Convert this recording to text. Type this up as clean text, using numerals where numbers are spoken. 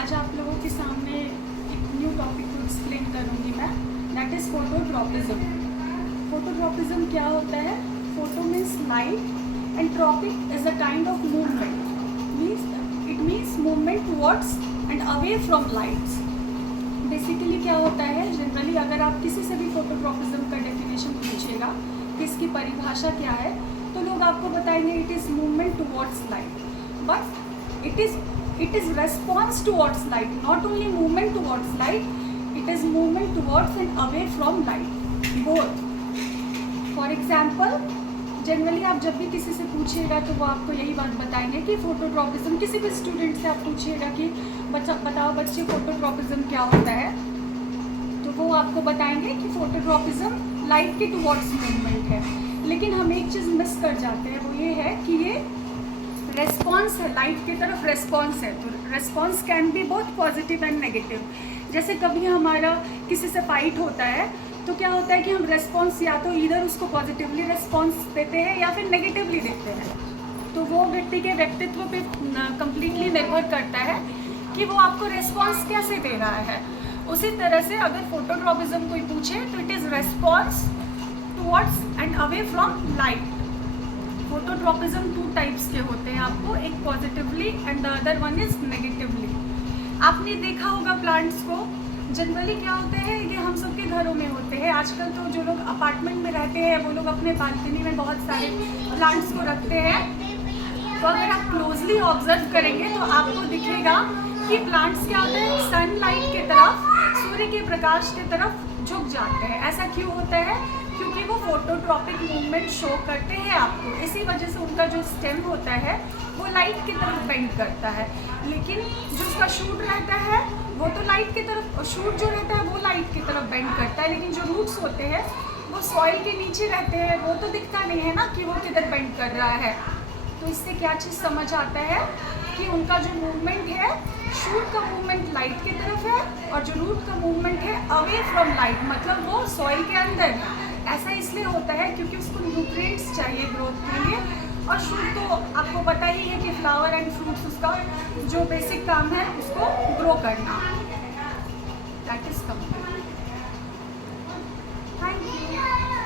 आज आप लोगों के सामने एक न्यू टॉपिक को एक्सप्लेन करूँगी मैं, दैट इज़ फोटोट्रॉपिज्म। फोटोट्रॉपिज्म क्या होता है? Photo means light and tropic is a kind of movement, it means movement towards and away from lights. Basically क्या होता है, जनरली अगर आप किसी से भी फोटोट्रॉपिज्म का डेफिनेशन पूछेगा कि इसकी परिभाषा क्या है, तो लोग आपको बताएंगे it is movement towards light, but it is response towards light, not only movement towards light, it is movement towards and away from light, both. For example, generally आप जब भी किसी से पूछिएगा तो वो आपको यही बात बताएंगे कि फोटोट्रॉपिज्म, किसी भी स्टूडेंट से आप पूछिएगा कि बताओ बच्चे फोटोट्रॉपिज्म क्या होता है, तो वो आपको बताएंगे कि फोटोट्रॉपिज्म लाइट के टुवर्ड्स मूवमेंट है। लेकिन हम एक चीज़ मिस कर जाते हैं, वो ये है कि ये रेस्पॉन्स है, लाइट की तरफ रेस्पॉन्स है। तो response can be both positive and negative. जैसे कभी हमारा किसी से फाइट होता है तो क्या होता है कि हम रेस्पॉन्स या तो इधर उसको पॉजिटिवली रेस्पॉन्स देते हैं या फिर नेगेटिवली देते हैं। तो वो व्यक्ति के व्यक्तित्व पे कम्प्लीटली निर्भर करता है कि वो आपको रेस्पॉन्स कैसे दे रहा है। उसी तरह से अगर फोटोट्रॉपिज्म कोई पूछे तो it is response towards and away from light. Phototropism 2 types के होते हैं आपको, एक positively and the other one is negatively. आपने देखा होगा प्लांट्स को, जनरली क्या होते हैं, ये हम सबके घरों में होते हैं। आजकल तो जो लोग अपार्टमेंट में रहते हैं वो लोग अपने बालकनी में बहुत सारे प्लांट्स को रखते हैं। तो अगर आप क्लोजली ऑब्जर्व करेंगे तो आपको दिखेगा कि प्लांट्स क्या होते हैं, सनलाइट के तरफ, सूर्य के प्रकाश की तरफ झुक जाते हैं। ऐसा क्यों होता है? क्योंकि वो फोटोट्रॉपिक मूवमेंट शो करते हैं आपको। इसी वजह से उनका जो स्टेम होता है वो लाइट की तरफ बेंड करता है, लेकिन जो उसका शूट रहता है वो तो लाइट की तरफ, शूट जो रहता है वो लाइट की तरफ बेंड करता है, लेकिन जो रूट्स होते हैं वो सॉइल के नीचे रहते हैं, वो तो दिखता नहीं है ना कि वो किधर बेंड कर रहा है। तो इससे क्या चीज़ समझ आता है कि उनका जो मूवमेंट है, शूट का मूवमेंट लाइट की तरफ है और जो रूट का मूवमेंट है अवे फ्रॉम लाइट, मतलब वो सॉइल के अंदर है। ऐसा इसलिए होता है क्योंकि उसको न्यूट्रिएंट्स चाहिए ग्रोथ के लिए, और शूट तो आपको पता ही है कि फ्लावर एंड फ्रूट्स उसका जो बेसिक काम है उसको ग्रो करना, दैट इज कम।